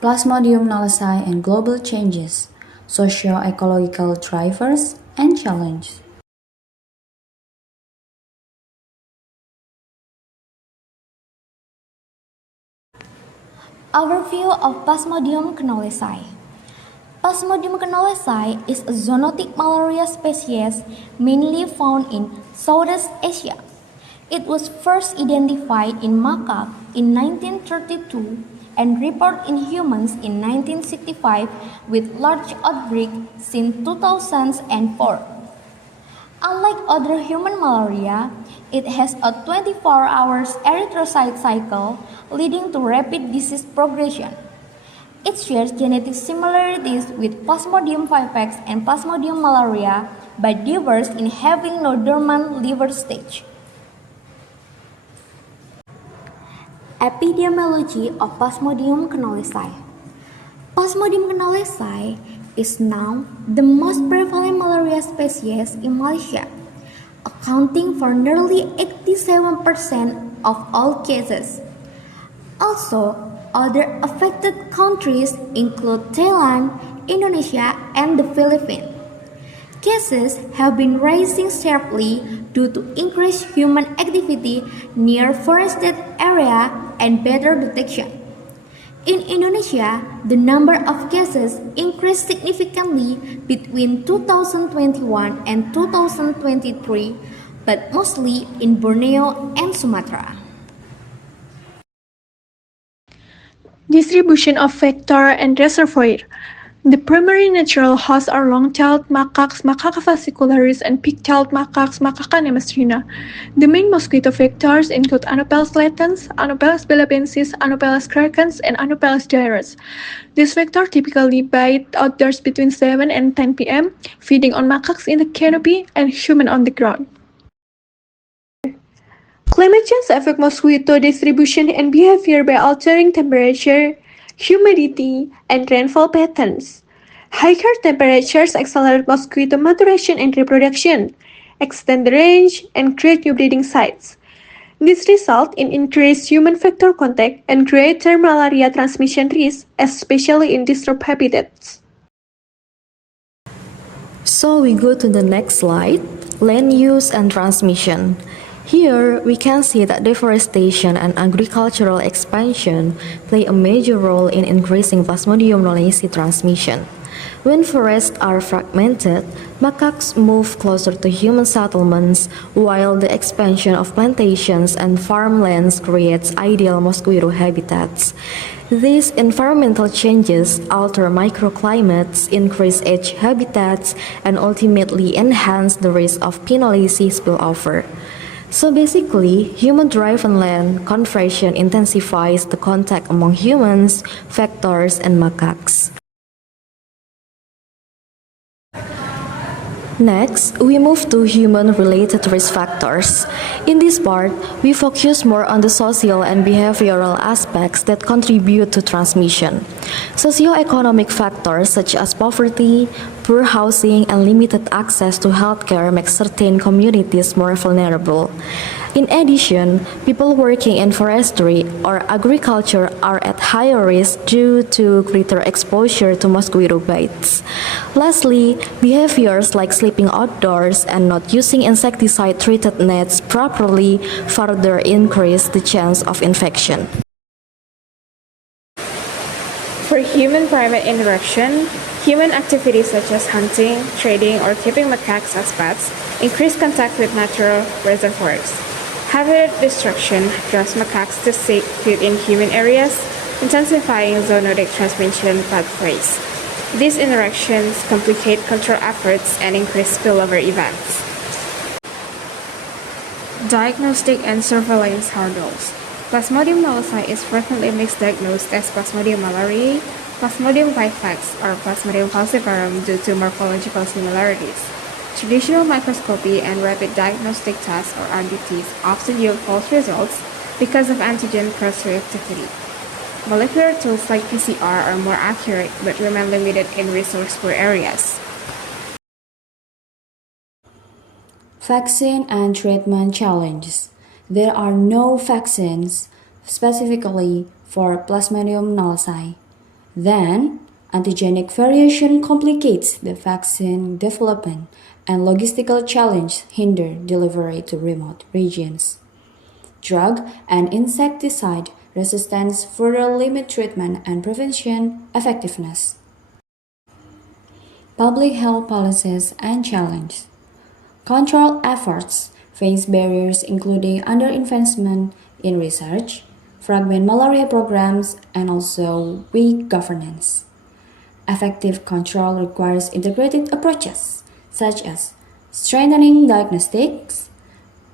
Plasmodium knowlesi and global changes, socio-ecological drivers and challenges. Overview of Plasmodium knowlesi. Plasmodium knowlesi is a zoonotic malaria species mainly found in Southeast Asia. It was first identified in macaque in 1932 and reported in humans in 1965 with large outbreak since 2004. Unlike other human malaria, it has a 24-hour erythrocyte cycle leading to rapid disease progression. It shares genetic similarities with Plasmodium vivax and Plasmodium malaria but differs in having no dormant liver stage. Epidemiology of Plasmodium knowlesi. Plasmodium knowlesi is now the most prevalent malaria species in Malaysia, accounting for nearly 87% of all cases. Also, other affected countries include Thailand, Indonesia, and the Philippines. Cases have been rising sharply due to increased human activity near forested area and better detection. In Indonesia, the number of cases increased significantly between 2021 and 2023, but mostly in Borneo and Sumatra. Distribution of vector and reservoir. The primary natural hosts are long-tailed macaques, Macaca fascicularis, and pig-tailed macaques, Macaca nemestrina. The main mosquito vectors include Anopheles latens, Anopheles belabensis, Anopheles cracans, and Anopheles dirus. These vectors typically bite outdoors between 7 and 10 p.m., feeding on macaques in the canopy and human on the ground. Climate change affects mosquito distribution and behavior by altering temperature, humidity, and rainfall patterns. Higher temperatures accelerate mosquito maturation and reproduction, extend the range, and create new breeding sites. This results in increased human vector contact and greater malaria transmission risk, especially in disturbed habitats. So we go to the next slide, land use and transmission. Here, we can see that deforestation and agricultural expansion play a major role in increasing Plasmodium knowlesi transmission. When forests are fragmented, macaques move closer to human settlements, while the expansion of plantations and farmlands creates ideal mosquito habitats. These environmental changes alter microclimates, increase edge habitats, and ultimately enhance the risk of knowlesi spillover. So basically, human-driven land conversion intensifies the contact among humans, vectors, and macaques. Next, we move to human-related risk factors. In this part, we focus more on the social and behavioral aspects that contribute to transmission. Socio-economic factors such as poverty, poor housing, and limited access to healthcare make certain communities more vulnerable. In addition, people working in forestry or agriculture are at higher risk due to greater exposure to mosquito bites. Lastly, behaviors like sleeping outdoors and not using insecticide-treated nets properly further increase the chance of infection. For human-primate interaction, human activities such as hunting, trading, or keeping macaques as pets increase contact with natural reservoirs. Habitat destruction drives macaques to seek food in human areas, intensifying zoonotic transmission pathways. These interactions complicate control efforts and increase spillover events. Diagnostic and surveillance hurdles. Plasmodium knowlesi is frequently misdiagnosed as Plasmodium malariae, Plasmodium vivax, or Plasmodium falciparum due to morphological similarities. Traditional microscopy and rapid diagnostic tests, or RDTs, often yield false results because of antigen cross-reactivity. Molecular tools like PCR are more accurate but remain limited in resource-poor areas. Vaccine and treatment challenges. There are no vaccines specifically for Plasmodium knowlesi. Then, antigenic variation complicates the vaccine development and logistical challenges hinder delivery to remote regions. Drug and insecticide resistance further limit treatment and prevention effectiveness. Public health policies and challenges. Control efforts face barriers including underinvestment in research, fragmented malaria programs, and also weak governance. Effective control requires integrated approaches such as strengthening diagnostics,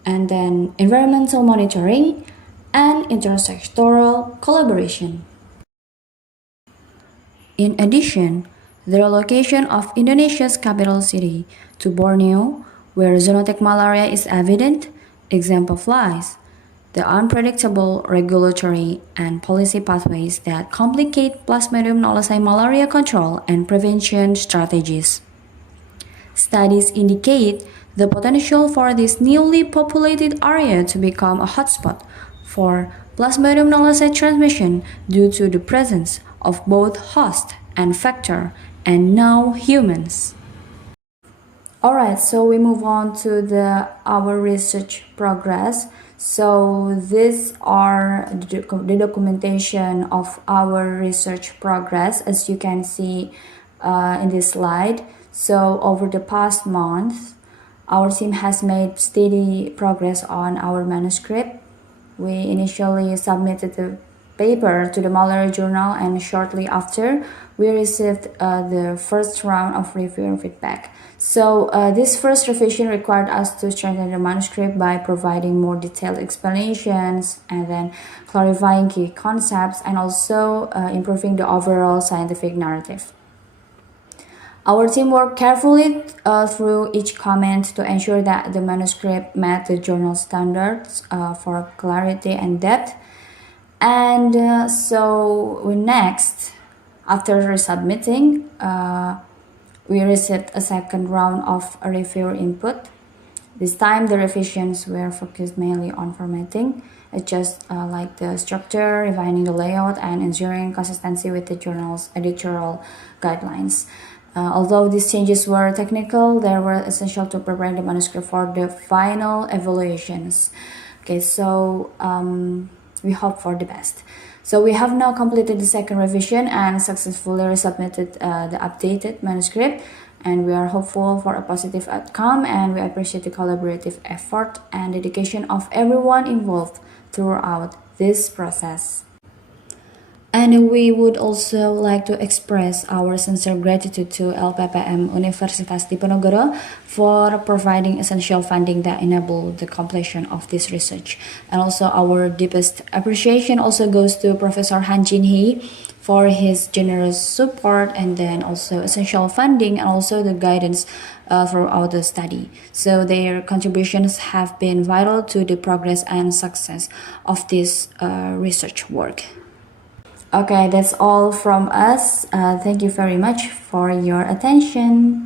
and then environmental monitoring, and intersectoral collaboration. In addition, the relocation of Indonesia's capital city to Borneo, where zoonotic malaria is evident, exemplifies the unpredictable regulatory and policy pathways that complicate Plasmodium knowlesi malaria control and prevention strategies. Studies indicate the potential for this newly populated area to become a hotspot for Plasmodium knowlesi transmission due to the presence of both host and vector and now humans. Alright, so we move on to our research progress. So these are the documentation of our research progress, as you can see in this slide. So over the past month, our team has made steady progress on our manuscript. We initially submitted the paper to the Malaria Journal, and shortly after, we received the first round of review and feedback. So this first revision required us to strengthen the manuscript by providing more detailed explanations and then clarifying key concepts and also improving the overall scientific narrative. Our team worked carefully through each comment to ensure that the manuscript met the journal standards for clarity and depth. And so next, after resubmitting, we received a second round of reviewer input. This time, the revisions were focused mainly on formatting, just like the structure, refining the layout, and ensuring consistency with the journal's editorial guidelines. Although these changes were technical, they were essential to prepare the manuscript for the final evaluations. Okay, so we hope for the best. So we have now completed the second revision and successfully resubmitted the updated manuscript, and we are hopeful for a positive outcome, and we appreciate the collaborative effort and dedication of everyone involved throughout this process. And we would also like to express our sincere gratitude to LPPM Universitas Diponegoro for providing essential funding that enabled the completion of this research. And also our deepest appreciation also goes to Professor Han Jin Hee for his generous support and then also essential funding and also the guidance throughout the study. So their contributions have been vital to the progress and success of this research work. Okay, that's all from us. Thank you very much for your attention.